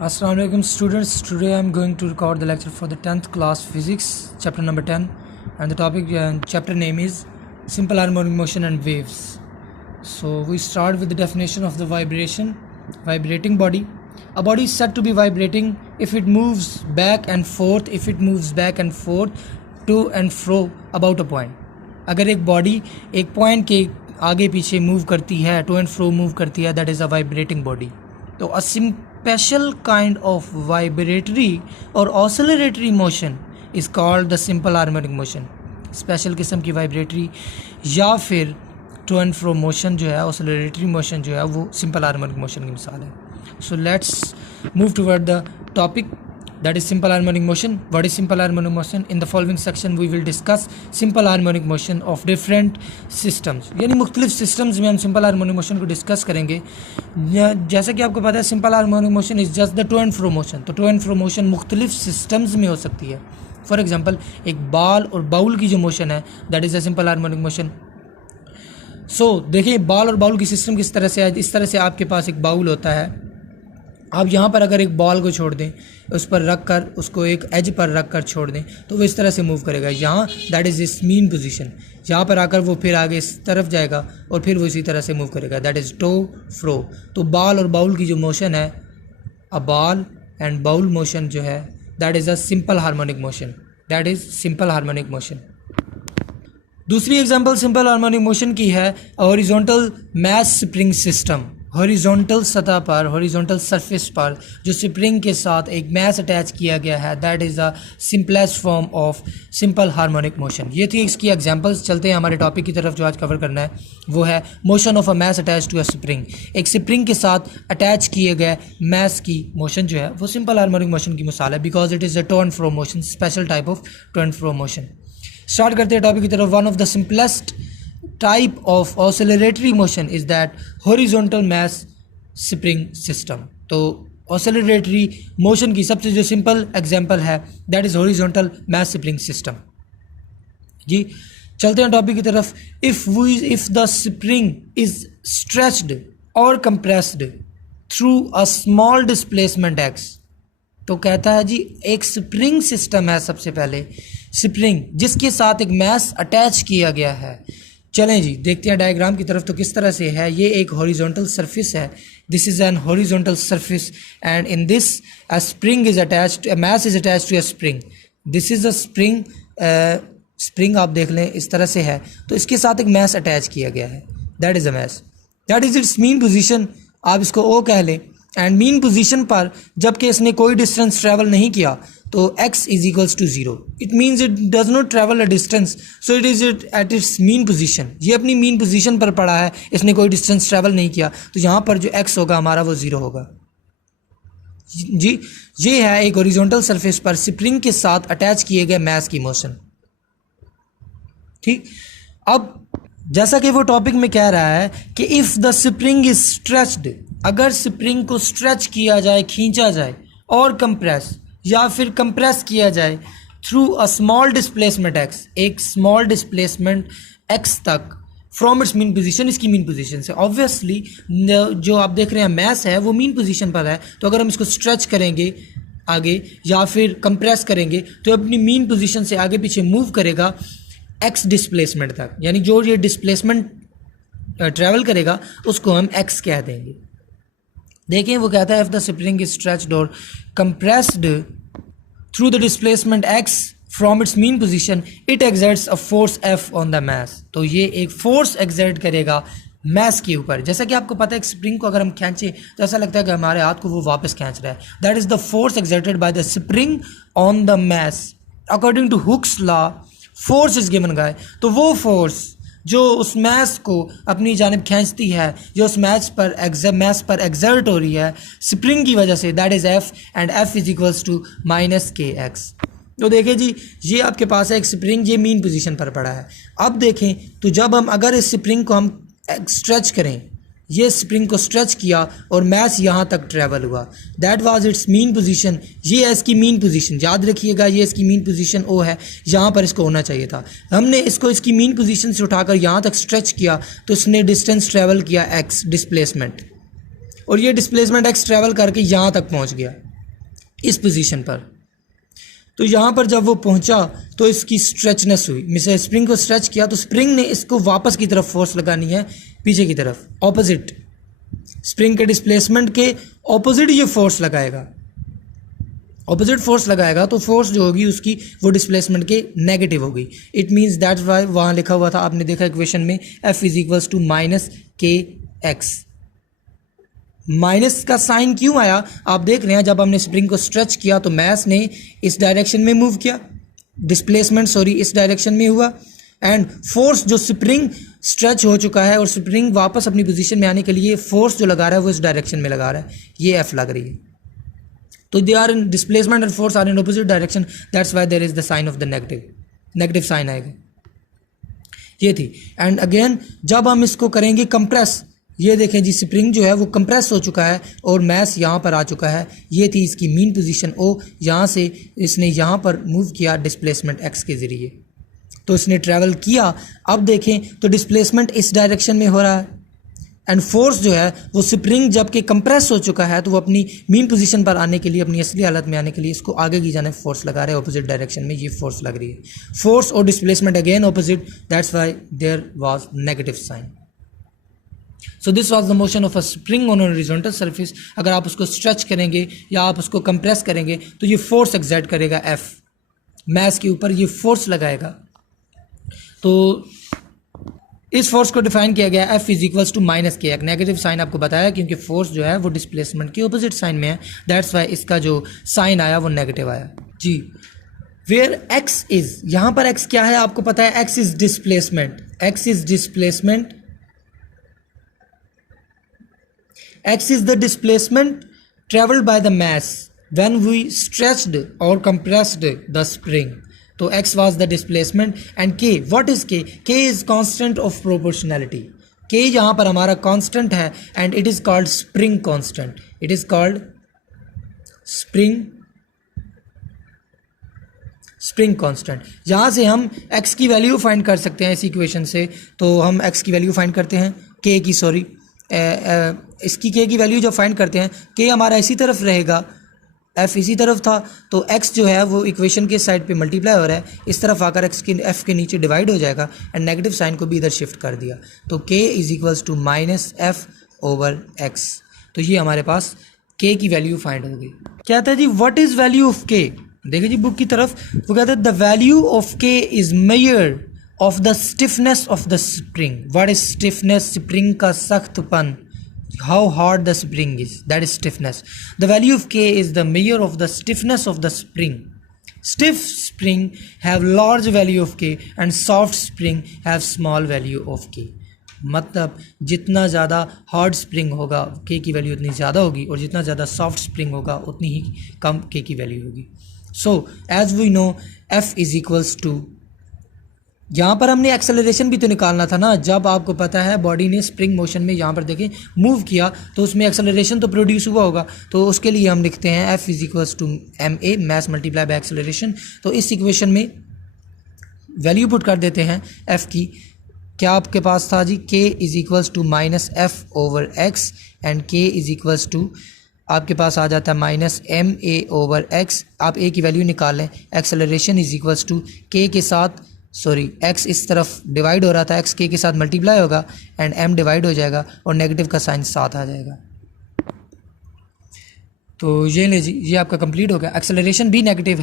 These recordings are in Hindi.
Assalamu alaikum students. Today I am going to record the lecture for the 10th class physics, chapter number 10, and the topic and chapter name is simple harmonic motion and waves. So we start with the definition of the vibrating body. A body is said to be vibrating if it moves back and forth, to and fro about a point. अगर एक बॉडी एक पॉइंट के आगे पीछे मूव करती है, टू एंड फ्रो मूव करती है, that is a vibrating body. तो अ special kind of vibratory or oscillatory motion is called the simple harmonic motion. Special किस्म की वाइब्रेटरी या फिर टू एंड फ्रो मोशन जो है, ऑसिलेटरी मोशन जो है, वो सिंपल हार्मोनिक मोशन की मिसाल है. So let's move toward the topic that is simple harmonic motion. What is simple harmonic motion? In the following section we will discuss simple harmonic motion of different systems. यानी मुख्तलिफ systems में हम simple harmonic motion को discuss करेंगे. जैसा कि आपको पता है simple harmonic motion is just the to and fro motion. तो to and fro motion मुख्तलिफ systems में हो सकती है. For example, एक बॉल और बाउल की जो मोशन है, that is a simple harmonic motion. So देखिए बॉल और बाउल की सिस्टम किस तरह से है. इस तरह से आपके पास एक बाउल होता है. आप यहाँ पर अगर एक बॉल को छोड़ दें, उस पर रख कर उसको एक एज पर रख कर छोड़ दें, तो वो इस तरह से मूव करेगा. यहाँ दैट इज़ इस मीन पोजीशन. यहाँ पर आकर वो फिर आगे इस तरफ जाएगा और फिर वो इसी तरह से मूव करेगा. That is to fro. तो बॉल और बाउल की जो मोशन है, a ball and bowl motion जो है, that is a simple harmonic motion. That is simple harmonic motion. दूसरी एग्जाम्पल सिंपल हार्मोनिक मोशन की है horizontal mass spring system. Horizontal सतह पर, हॉरिजॉन्टल सरफेस पर जो स्प्रिंग के साथ एक मैस अटैच किया गया है, that is a simplest form of simple harmonic motion. ये थी इसकी एग्जांपल्स. चलते हैं हमारे टॉपिक की तरफ जो आज कवर करना है. वो है motion of a mass attach to a spring. एक स्प्रिंग के साथ अटैच किए गए मैस की मोशन जो है वो सिंपल हार्मोनिक मोशन की मिसाल है, because it is a to and fro motion, special type of to and fro motion. Start करते हैं टॉपिक की तरफ. One of the simplest type of oscillatory motion is that horizontal mass spring system. तो oscillatory motion की सबसे जो सिंपल एग्जांपल है, that is horizontal mass spring system. जी चलते हैं टॉपिक की तरफ. if the spring is stretched or compressed through a small displacement x, तो कहता है जी एक स्प्रिंग सिस्टम है. सबसे पहले स्प्रिंग जिसके साथ एक मैस अटैच किया गया है. चलें जी देखते हैं डायग्राम की तरफ. तो किस तरह से है, ये एक हॉरिजॉन्टल सरफेस है. This is an horizontal surface and in this a spring is attached, a mass is attached to a spring. This is a spring. Spring आप देख लें इस तरह से है, तो इसके साथ एक मैस अटैच किया गया है. That is a mass. That is its mean position. आप इसको ओ कह लें. एंड मीन पोजीशन पर जबकि इसने कोई डिस्टेंस ट्रैवल नहीं किया, तो x is equals to 0. It means it does not travel a distance, so it is at its mean position. ये अपनी मीन पोजीशन पर पड़ा है, इसने कोई डिस्टेंस ट्रैवल नहीं किया, तो यहाँ पर जो x होगा हमारा वो 0 होगा. जी ये है एक हॉरिजॉन्टल सरफेस पर स्प्रिंग के साथ अटैच किए गए मैस की मोशन. ठीक. अब जैसा कि वो टॉपिक में कह रहा है कि if the spring is stretched, अगर स्प्रिंग को स्ट्रेच किया जाए, खींचा जाए, और कंप्रेस या फिर कंप्रेस किया जाए through a small displacement x, एक स्मॉल डिस्प्लेसमेंट x तक फ्रॉम इट्स मीन पोजीशन, इसकी मीन पोजीशन से. ऑब्वियसली जो आप देख रहे हैं मैस है वो मीन पोजीशन पर है, तो अगर हम इसको स्ट्रेच करेंगे आगे या फिर कंप्रेस करेंगे तो अपनी मीन पोजीशन से आगे पीछे मूव करेगा x डिस्प्लेसमेंट तक. यानी जो ये डिस्प्लेसमेंट ट्रैवल करेगा उसको हम x कह देंगे. देखें वो कहता है if the spring is stretched और compressed through the displacement x from its mean position, it exerts a force F on the mass. तो ये एक फोर्स एक्सर्ट करेगा मैस के ऊपर. जैसा कि आपको पता है एक स्प्रिंग को अगर हम खींचें तो ऐसा लगता है कि हमारे हाथ को वो वापस खींच रहा है. That is the force exerted by the spring on the mass. According to Hooke's law force is given guy. तो वो फोर्स जो उस मैस को अपनी जानिब खींचती है, जो उस मैस पर एक्सर्ट हो रही है स्प्रिंग की वजह से, that is F and F is equals to -kx. तो देखिए जी ये आपके पास है एक स्प्रिंग, ये मीन पोजीशन पर पड़ा है. अब देखें तो जब हम अगर इस स्प्रिंग को हम स्ट्रेच करें, ये स्प्रिंग को स्ट्रेच किया और मैस यहाँ तक ट्रैवल हुआ, that was it's mean position. ये है इसकी मीन पोजीशन. याद रखिएगा ये इसकी मीन पोजीशन ओ है, यहाँ पर इसको होना चाहिए था. हमने इसको इसकी मीन पोजीशन से उठाकर यहाँ तक स्ट्रेच किया तो इसने डिस्टेंस ट्रैवल किया x डिस्प्लेसमेंट, और ये डिस्प्लेसमेंट x ट्रैवल करके यहाँ तक पहुँच गया. इस पोजीशन पर। तो यहाँ पर जब वो पहुँचा तो इसकी स्ट्रेचनेस हुई, मिसे स्प्रिंग को स्ट्रेच किया तो स्प्रिंग ने इसको वापस की तरफ फोर्स लगानी है, पीछे की तरफ, ऑपोजिट स्प्रिंग के डिस्प्लेसमेंट के ऑपोजिट ये फोर्स लगाएगा, ऑपोजिट फोर्स लगाएगा तो फोर्स जो होगी उसकी वो डिस्प्लेसमेंट के नेगेटिव होगी। इट मीन्स दैट्स वाई वहाँ लिखा हुआ था, आपने देखा इक्वेशन में, F is equals to minus K X. Minus का साइन क्यों आया, आप देख रहे हैं, जब हमने स्प्रिंग को स्ट्रेच किया तो मास ने इस डायरेक्शन में मूव किया, डिस्प्लेसमेंट इस डायरेक्शन में हुआ, एंड फोर्स जो स्प्रिंग स्ट्रेच हो चुका है और स्प्रिंग वापस अपनी पोजीशन में आने के लिए फोर्स जो लगा रहा है वो इस डायरेक्शन में लगा रहा है, ये F लग रही है। तो they are in displacement and force are in opposite direction, that's why there is the sign of the negative sign आएगा, ये थी। एंड अगेन जब हम इसको करेंगे कंप्रेस, ये देखें जी स्प्रिंग जो है वो कंप्रेस हो चुका है और मास यहाँ पर आ चुका है, ये थी इसकी मीन पोजीशन O, यहाँ से इसने यहाँ पर मूव किया डिस्प्लेसमेंट x के ज़रिए, तो इसने ट्रैवल किया। अब देखें तो डिस्प्लेसमेंट इस डायरेक्शन में हो रहा है एंड फोर्स जो है वो स्प्रिंग जबकि कंप्रेस हो चुका है तो वो अपनी मीन पोजीशन पर आने के लिए, अपनी असली हालत में आने के लिए इसको आगे की जाने फोर्स लगा रहे हैं, ऑपोजिट डायरेक्शन में ये फोर्स लग रही है। फोर्स और displacement again opposite, that's why there was negative sign. So this was the motion of a spring on horizontal surface. अगर आप उसको स्ट्रेच करेंगे या आप उसको कंप्रेस करेंगे तो ये फोर्स एक्सर्ट करेगा F, मास के ऊपर ये फोर्स लगाएगा। तो इस फोर्स को डिफाइन किया गया F is equals to minus K, एक नेगेटिव साइन आपको बताया क्योंकि फोर्स जो है वो डिस्प्लेसमेंट के ऑपोजिट साइन में है, दैट्स वाई इसका जो साइन आया वो नेगेटिव आया जी। वेयर x इज, यहाँ पर x क्या है आपको पता है, x is displacement, x is displacement, x is the displacement traveled by the mass when we stretched or compressed the spring. तो x was the displacement and k, what is k? K is constant of proportionality. k यहाँ पर हमारा constant है and it is called spring constant. It is called spring constant. यहाँ से हम x की वैल्यू फाइंड कर सकते हैं इस इक्वेशन से। तो हम x की वैल्यू फाइंड करते हैं, k की इसकी k की वैल्यू जब फाइंड करते हैं, k हमारा इसी तरफ रहेगा, f इसी तरफ था, तो x जो है वो इक्वेशन के साइड पे मल्टीप्लाई हो रहा है, इस तरफ आकर x के f के नीचे डिवाइड हो जाएगा एंड नेगेटिव साइन को भी इधर शिफ्ट कर दिया, तो k is equals to minus f over x। तो ये हमारे पास k की वैल्यू फाइंड हो गई। क्या था जी, what is value of k? देखिए जी बुक की तरफ, वो कहते हैं the value of k is measure of the stiffness of the spring. What is stiffness? Spring का सख्तपन, how hard the spring is, that is stiffness. The value of k is the measure of the stiffness of the spring. Stiff spring have large value of k and soft spring have small value of k. मतलब जितना ज़्यादा हार्ड स्प्रिंग होगा k की वैल्यू उतनी ज़्यादा होगी और जितना ज़्यादा सॉफ्ट स्प्रिंग होगा उतनी ही कम k की वैल्यू होगी। So as we know f is equals to, यहाँ पर हमने एक्सेलरेशन भी तो निकालना था ना, जब आपको पता है बॉडी ने स्प्रिंग मोशन में यहाँ पर देखें मूव किया तो उसमें एक्सेलरेशन तो प्रोड्यूस हुआ होगा, तो उसके लिए हम लिखते हैं F is equals to ma, mass multiply by acceleration. तो इस इक्वेशन में वैल्यू पुट कर देते हैं F की, क्या आपके पास था जी, k is equals to minus F over x and k is equals to आपके पास आ जाता है माइनस ma ओवर x। आप a की वैल्यू निकाल लें, acceleration is equals to k के साथ x इस तरफ डिवाइड हो रहा था, x k के साथ मल्टीप्लाई होगा एंड m डिवाइड हो जाएगा और नेगेटिव का साइन साथ आ जाएगा। तो ये ले जी, ये आपका कंप्लीट हो गया। एक्सेलरेशन भी नेगेटिव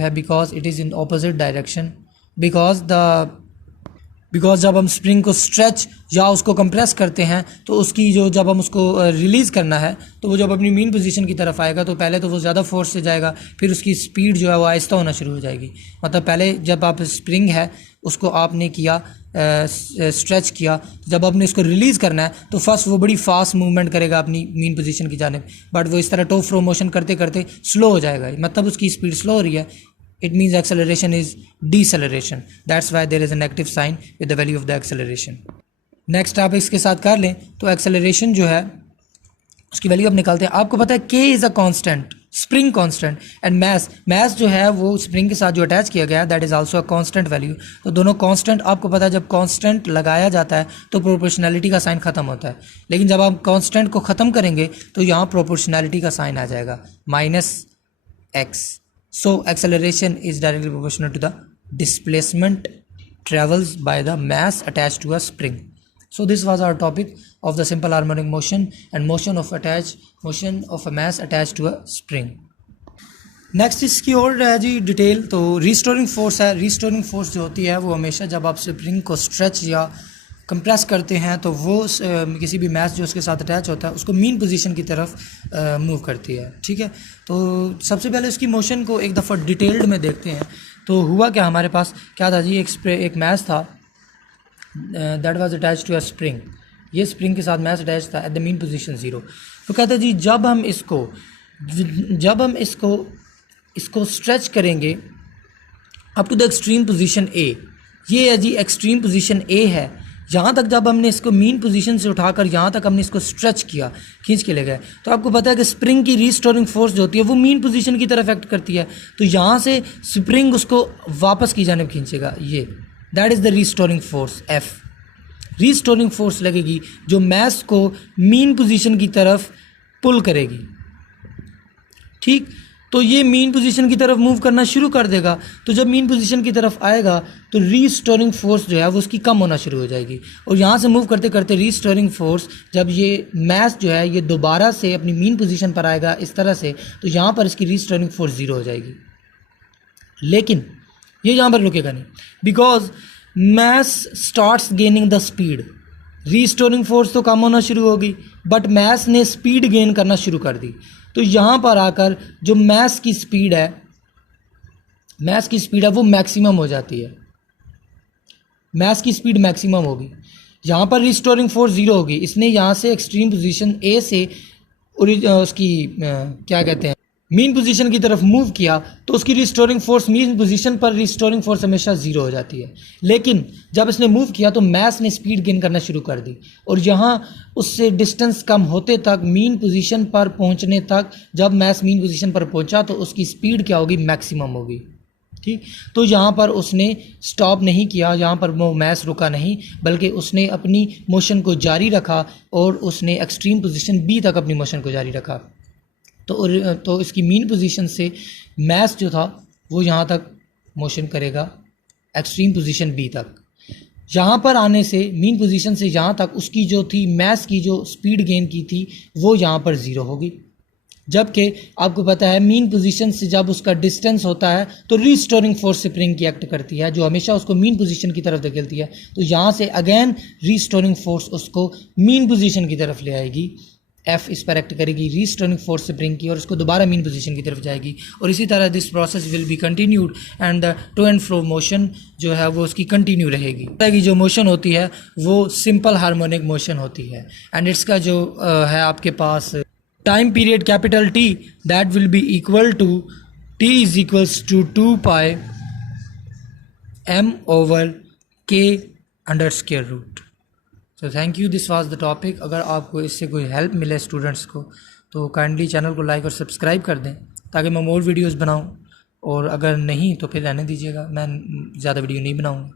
है, because it is in opposite direction, because जब हम स्प्रिंग को स्ट्रेच या उसको कंप्रेस करते हैं तो उसकी जो, जब हम उसको रिलीज़ करना है तो वो जब अपनी मीन पोजीशन की तरफ आएगा तो पहले तो वो ज़्यादा फोर्स से जाएगा, फिर उसकी स्पीड जो है वो आहिस्ता होना शुरू हो जाएगी। मतलब पहले जब आप स्प्रिंग है उसको आपने किया स्ट्रेच किया, जब आपने इसको रिलीज़ करना है तो फर्स्ट वो बड़ी फास्ट मूवमेंट करेगा अपनी मीन पोजीशन की जानिब, बट वो इस तरह टो फ्रो मोशन करते करते स्लो हो जाएगा, मतलब उसकी स्पीड स्लो हो रही है। It means acceleration is deceleration. That's why there is a negative sign with the value of the acceleration. Next आप इसके साथ कर लें तो acceleration जो है उसकी वैल्यू आप निकालते हैं। आपको पता है k is a constant, spring constant and mass जो है वो स्प्रिंग के साथ जो अटैच किया गया है that is also a constant value. तो दोनों कांस्टेंट, आपको पता है जब कांस्टेंट लगाया जाता है तो प्रोपोर्शनैलिटी का साइन ख़त्म होता है, लेकिन जब आप कांस्टेंट को ख़त्म करेंगे तो यहाँ प्रोपोर्शनैलिटी का साइन आ जाएगा -x। So acceleration is directly proportional to the displacement travels by the mass attached to a spring. So this was our topic of the simple harmonic motion and motion of a mass attached to a spring. Next इसकी और है जी डिटेल, तो रिस्टोरिंग फोर्स है। रिस्टोरिंग फोर्स जो होती है वो हमेशा जब आप स्प्रिंग को स्ट्रेच या कंप्रेस करते हैं तो वो किसी भी मैस जो उसके साथ अटैच होता है उसको मीन पोजीशन की तरफ मूव करती है, ठीक है। तो सबसे पहले उसकी मोशन को एक दफ़ा डिटेल्ड में देखते हैं। तो हुआ क्या, हमारे पास क्या था जी, एक मैस था that was attach to a spring. ये स्प्रिंग के साथ मैस अटैच था एट द मीन पोजीशन 0। तो कहते हैं जी जब हम इसको स्ट्रेच करेंगे up to the extreme position A, ये है जी एक्सट्रीम पोजीशन ए है, यहाँ तक जब हमने इसको मीन पोजीशन से उठाकर यहाँ तक हमने इसको स्ट्रेच किया, खींच के ले गए, तो आपको पता है कि स्प्रिंग की रीस्टोरिंग फोर्स जो होती है वो मीन पोजीशन की तरफ एक्ट करती है। तो यहाँ से स्प्रिंग उसको वापस की जाने खींचेगा, ये that is the restoring force F. Restoring force लगेगी जो मैस को मीन पोजीशन की तरफ पुल करेगी, ठीक। तो ये मीन पोजीशन की तरफ मूव करना शुरू कर देगा। तो जब मीन पोजीशन की तरफ आएगा तो रीस्टोरिंग फोर्स जो है वो उसकी कम होना शुरू हो जाएगी, और यहाँ से मूव करते करते रीस्टोरिंग फोर्स जब ये मैस जो है ये दोबारा से अपनी मीन पोजीशन पर आएगा इस तरह से, तो यहाँ पर इसकी रीस्टोरिंग फोर्स 0 हो जाएगी। लेकिन ये यहाँ पर रुकेगा नहीं, because mass starts gaining the speed. Restoring force तो कम होना शुरू होगी बट मैस ने स्पीड गेन करना शुरू कर दी। तो यहाँ पर आकर जो मैस की स्पीड है वो मैक्सिमम हो जाती है, मैस की स्पीड मैक्सिमम होगी। यहाँ पर रिस्टोरिंग फोर्स 0 होगी। इसने यहाँ से एक्सट्रीम पोजीशन ए से उसकी क्या कहते हैं मीन पोजीशन की तरफ मूव किया, तो उसकी रिस्टोरिंग फोर्स मीन पोजीशन पर रिस्टोरिंग फोर्स हमेशा 0 हो जाती है। लेकिन जब इसने मूव किया तो मैस ने स्पीड गेन करना शुरू कर दी, और यहाँ उससे डिस्टेंस कम होते तक मीन पोजीशन पर पहुँचने तक, जब मैस मीन पोजीशन पर पहुँचा तो उसकी स्पीड क्या होगी, मैक्सिमम होगी, ठीक। तो यहाँ पर उसने स्टॉप नहीं किया, यहाँ पर वो मैस रुका नहीं, बल्कि उसने अपनी मोशन को जारी रखा और उसने एक्सट्रीम पोजीशन बी तक अपनी मोशन को जारी रखा। तो इसकी मीन पोजीशन से मैस जो था वो यहाँ तक मोशन करेगा एक्सट्रीम पोजीशन बी तक। यहाँ पर आने से मीन पोजीशन से यहाँ तक उसकी जो थी मैस की जो स्पीड गेन की थी वो यहाँ पर 0 होगी। जबकि आपको पता है मीन पोजीशन से जब उसका डिस्टेंस होता है तो रीस्टोरिंग फोर्स स्प्रिंग की एक्ट करती है जो हमेशा उसको मीन पोजीशन की तरफ धकेलती है। तो यहाँ से अगेन रीस्टोरिंग फोर्स उसको मीन पोजीशन की तरफ ले आएगी, एफ इस पर एक्ट करेगी रीस्टोरिंग फोर्स स्प्रिंग की, और उसको दोबारा मीन पोजीशन की तरफ जाएगी। और इसी तरह this process will be continued and the two and fro motion जो है वो उसकी कंटिन्यू रहेगी। जो मोशन होती है वो सिंपल हार्मोनिक मोशन होती है, एंड इसका जो है आपके पास time period capital T that will be equal to T is equals to 2 pi m/k √। तो thank you, this was the topic. अगर आपको इससे कोई हेल्प मिले स्टूडेंट्स को तो काइंडली चैनल को लाइक और सब्सक्राइब कर दें ताकि मैं मोर वीडियोस बनाऊं, और अगर नहीं तो फिर रहने दीजिएगा, मैं ज़्यादा वीडियो नहीं बनाऊंगा।